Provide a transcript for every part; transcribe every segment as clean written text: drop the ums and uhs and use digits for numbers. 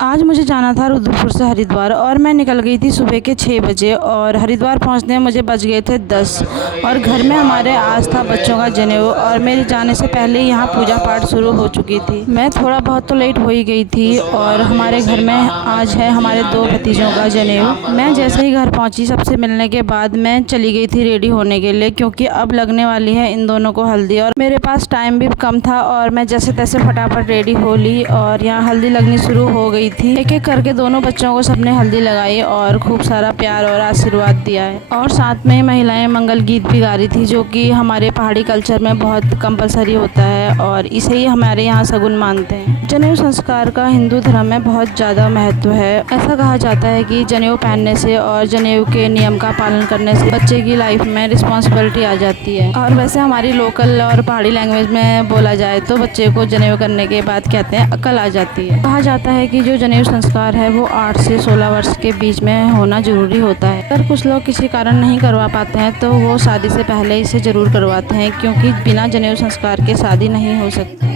आज मुझे जाना था रुद्रपुर से हरिद्वार और मैं निकल गई थी सुबह के 6 बजे और हरिद्वार पहुंचने में मुझे बज गए थे 10। और घर में हमारे आज था बच्चों का जनेऊ और मेरे जाने से पहले यहाँ पूजा पाठ शुरू हो चुकी थी। मैं थोड़ा बहुत तो लेट हो ही गई थी और हमारे घर में आज है हमारे 2 भतीजों का जनेऊ। मैं जैसे ही घर पहुँची सबसे मिलने के बाद मैं चली गई थी रेडी होने के लिए, क्योंकि अब लगने वाली है इन दोनों को हल्दी और मेरे पास टाइम भी कम था और मैं जैसे तैसे फटाफट रेडी हो ली और यहाँ हल्दी लगनी शुरू हो गई थी। एक एक करके दोनों बच्चों को सबने हल्दी लगाई और खूब सारा प्यार और आशीर्वाद दिया है। और साथ में महिलाएं मंगल गीत भी गा रही थी, जो कि हमारे पहाड़ी कल्चर में बहुत कंपलसरी होता है और इसे ही हमारे यहाँ शगुन मानते हैं। जनेऊ संस्कार का हिंदू धर्म में बहुत ज़्यादा महत्व है। ऐसा कहा जाता है कि जनेऊ पहनने से और जनेऊ के नियम का पालन करने से बच्चे की लाइफ में रिस्पॉन्सिबिलिटी आ जाती है। और वैसे हमारी लोकल और पहाड़ी लैंग्वेज में बोला जाए तो बच्चे को जनेऊ करने के बाद कहते हैं अकल आ जाती है। कहा जाता है कि जो जनेऊ संस्कार है वो 8 से 16 वर्ष के बीच में होना जरूरी होता है। अगर कुछ लोग किसी कारण नहीं करवा पाते हैं तो वो शादी से पहले इसे ज़रूर करवाते हैं, क्योंकि बिना जनेऊ संस्कार के शादी नहीं हो सकती।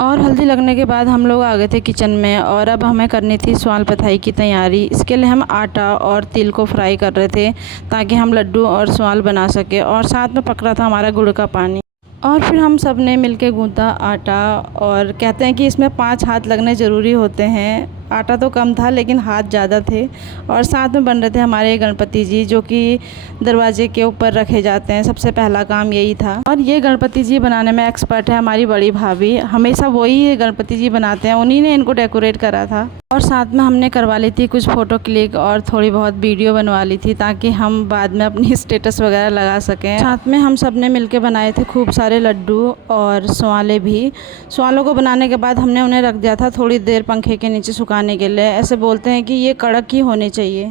और हल्दी लगने के बाद हम लोग आ गए थे किचन में और अब हमें करनी थी स्वाल पथाई की तैयारी। इसके लिए हम आटा और तिल को फ्राई कर रहे थे ताकि हम लड्डू और स्वाल बना सके, और साथ में पक रहा था हमारा गुड़ का पानी। और फिर हम सब ने मिलके गूंथा आटा, और कहते हैं कि इसमें 5 हाथ लगने ज़रूरी होते हैं। आटा तो कम था लेकिन हाथ ज़्यादा थे। और साथ में बन रहे थे हमारे गणपति जी, जो कि दरवाजे के ऊपर रखे जाते हैं। सबसे पहला काम यही था। और ये गणपति जी बनाने में एक्सपर्ट है हमारी बड़ी भाभी, हमेशा वही गणपति जी बनाते हैं, उन्हीं ने इनको डेकोरेट करा था। और साथ में हमने करवा ली थी कुछ फ़ोटो क्लिक और थोड़ी बहुत वीडियो बनवा ली थी ताकि हम बाद में अपनी स्टेटस वगैरह लगा सकें। साथ में हम सब ने मिलकर बनाए थे खूब सारे लड्डू और स्वाले भी। स्वालों को बनाने के बाद हमने उन्हें रख दिया था थोड़ी देर पंखे के नीचे सुखाने के लिए। ऐसे बोलते हैं कि ये कड़क ही होने चाहिए।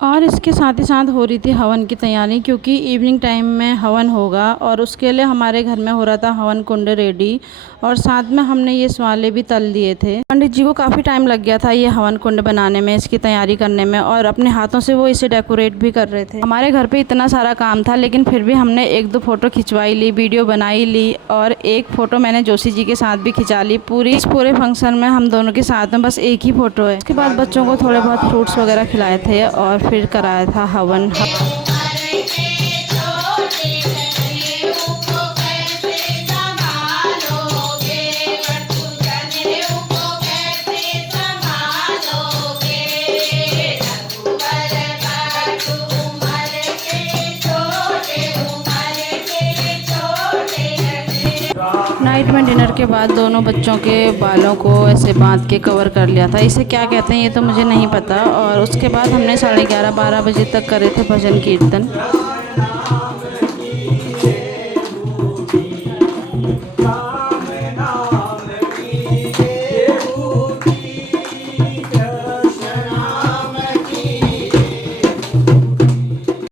और इसके साथ ही साथ हो रही थी हवन की तैयारी, क्योंकि इवनिंग टाइम में हवन होगा और उसके लिए हमारे घर में हो रहा था हवन कुंड रेडी। और साथ में हमने ये स्वाले भी तल दिए थे। पंडित जी को काफ़ी टाइम लग गया था ये हवन कुंड बनाने में, इसकी तैयारी करने में, और अपने हाथों से वो इसे डेकोरेट भी कर रहे थे। हमारे घर पे इतना सारा काम था लेकिन फिर भी हमने 1-2 फ़ोटो खिंचवाई ली, वीडियो बनाई ली, और एक फ़ोटो मैंने जोशी जी के साथ भी खिंचा ली। पूरे फंक्शन में हम दोनों के साथ में बस एक ही फ़ोटो है। उसके बाद बच्चों को थोड़े बहुत फ्रूट्स वगैरह खिलाए थे और फिर कराया था हवन। नाइट में डिनर के बाद दोनों बच्चों के बालों को ऐसे बांध के कवर कर लिया था। इसे क्या कहते हैं ये तो मुझे नहीं पता। और उसके बाद हमने 11:30-12 बजे तक करे थे भजन कीर्तन।